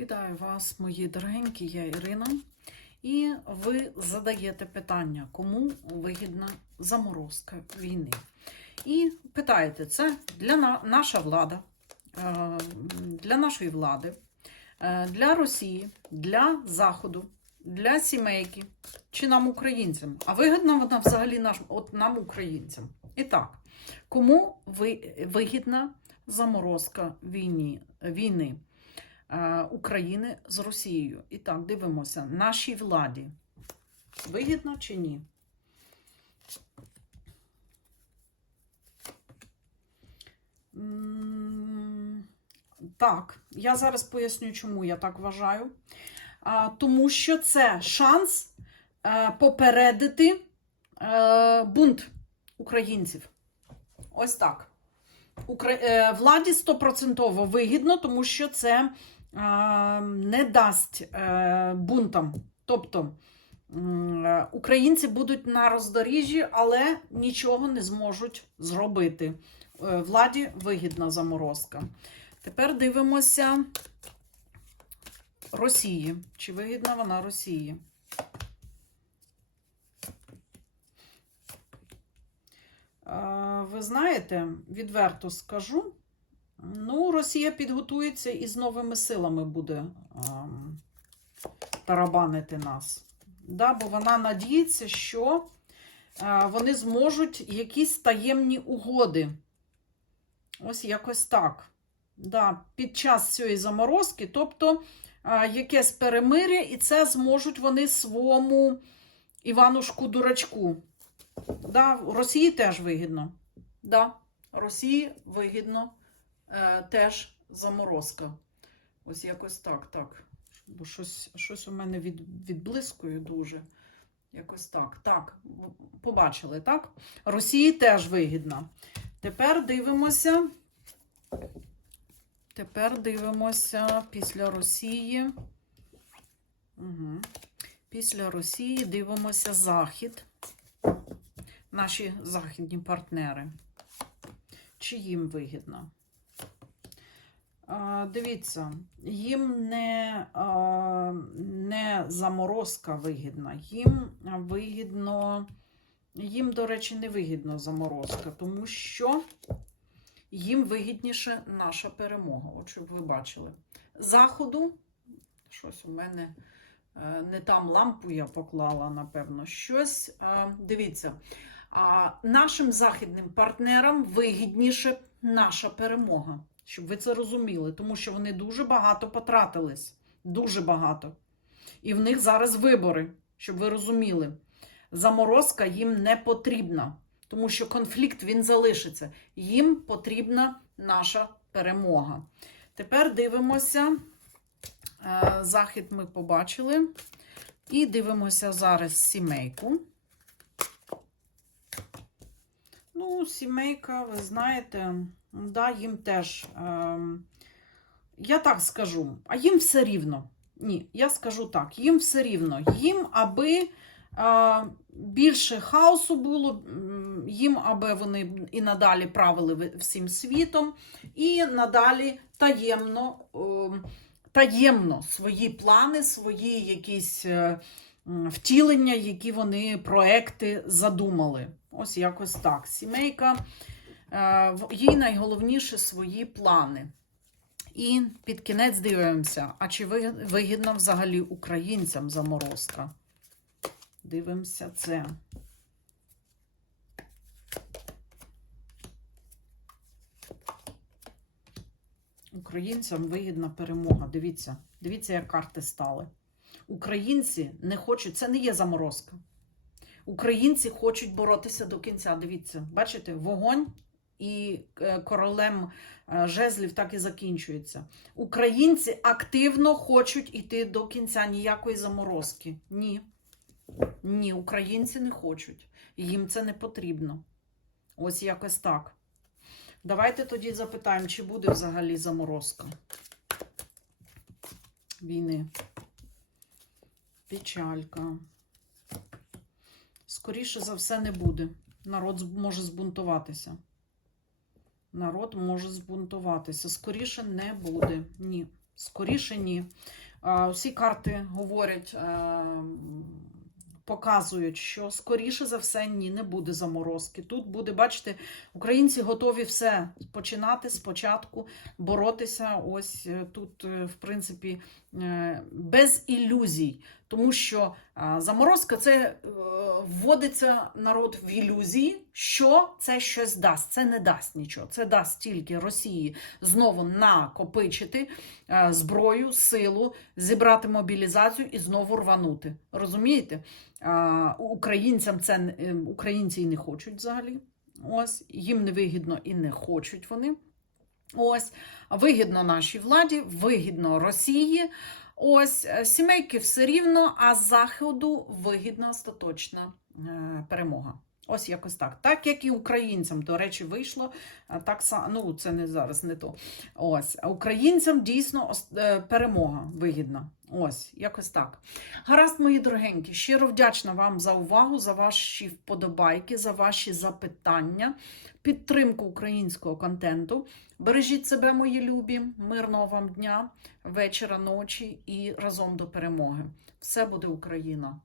Вітаю вас, мої дорогенькі, я Ірина. І ви задаєте питання, кому вигідна заморозка війни. І питаєте, це для на, наша влада, е, для нашої влади, е, для Росії, для Заходу, для сімейки чи нам, українцям. А вигідна вона взагалі наш, от нам, українцям. І так, кому ви, вигідна заморозка війні, війни? Е, України з Росією. І так, дивимося, нашій владі. Вигідно чи ні? Так, я зараз поясню, чому я так вважаю. Тому що це шанс е, попередити е, бунт українців. Ось так. Владі стопроцентово вигідно, тому що це не дасть е, бунтам. Тобто е, українці будуть на роздоріжжі, але нічого не зможуть зробити. Е, Владі вигідна заморозка. Тепер дивимося Росії. Чи вигідна вона Росії? Ви знаєте, відверто скажу, ну, Росія підготується і з новими силами буде ем, тарабанити нас. Да, бо вона надіється, що е, вони зможуть якісь таємні угоди. Ось якось так. Да, під час цієї заморозки, тобто е, якесь перемир'я, і це зможуть вони своєму Іванушку дурачку. Да, Росії теж вигідно. Да, Росії вигідно теж заморозка. Ось якось так, так. Бо щось, щось у мене від, відблискує дуже. Якось так. Так, побачили, так? Росії теж вигідно. Тепер дивимося. Тепер дивимося після Росії. Угу. Після Росії дивимося Захід наші західні партнери. Чи їм вигідно? Дивіться, їм не, не заморозка вигідна, їм вигідно, їм, до речі, не вигідно заморозка, тому що їм вигідніше наша перемога. От щоб ви бачили. Заходу, щось у мене е, не там лампу я поклала, напевно, щось. е, Дивіться. Нашим західним партнерам вигідніше наша перемога, щоб ви це розуміли, тому що вони дуже багато потратились. Дуже багато. І в них зараз вибори, щоб ви розуміли. Заморозка їм не потрібна, тому що конфлікт він залишиться. Їм потрібна наша перемога. Тепер дивимося. Е, Захід ми побачили. І дивимося зараз сімейку. Ну, сімейка, ви знаєте, да, їм теж. Е, я так скажу, а їм все рівно. Ні, я скажу так: їм все рівно. Їм, аби е, більше хаосу було, їм, аби вони і надалі правили всім світом, і надалі таємно, е, таємно свої плани, свої якісь е, втілення, які вони проекти задумали. Ось якось так. Сімейка, е, їй найголовніше свої плани. І під кінець дивимося, а чи ви- вигідно взагалі українцям заморозка? Дивимося це. Українцям вигідна перемога. Дивіться, дивіться, як карти стали. Українці не хочуть, це не є заморозка. Українці хочуть боротися до кінця. Дивіться, бачите, вогонь і е, королем е, жезлів так і закінчується. Українці активно хочуть іти до кінця ніякої заморозки. Ні. Ні, українці не хочуть. Їм це не потрібно. Ось якось так. Давайте тоді запитаємо, чи буде взагалі заморозка війни. Печалька. Скоріше за все, не буде. Народ може збунтуватися. Народ може збунтуватися. Скоріше не буде. Ні. Скоріше ні. А, Усі карти говорять, е, показують, що скоріше за все ні, не буде заморозки. Тут буде, бачите, українці готові все починати спочатку, боротися. Ось е, тут, е, в принципі, без ілюзій. Тому що заморозка це е, вводиться народ в ілюзії, що це щось дасть. Це не дасть нічого. Це дасть тільки Росії знову накопичити е, зброю, силу, зібрати мобілізацію і знову рванути. Розумієте? Українцям це е, українці і не хочуть взагалі. Ось їм не вигідно і не хочуть вони. Ось вигідно нашій владі, вигідно Росії. Ось е, сімейки все рівно, а заходу вигідна остаточна е, перемога. Ось якось так. Так як і українцям, до речі, вийшло так. Ну, це не зараз, не то. Ось, українцям дійсно е, перемога вигідна. Ось, якось так. Гаразд, мої дорогенькі, щиро вдячна вам за увагу, за ваші вподобайки, за ваші запитання, підтримку українського контенту. Бережіть себе, мої любі, мирного вам дня, вечора, ночі і разом до перемоги. Все буде Україна!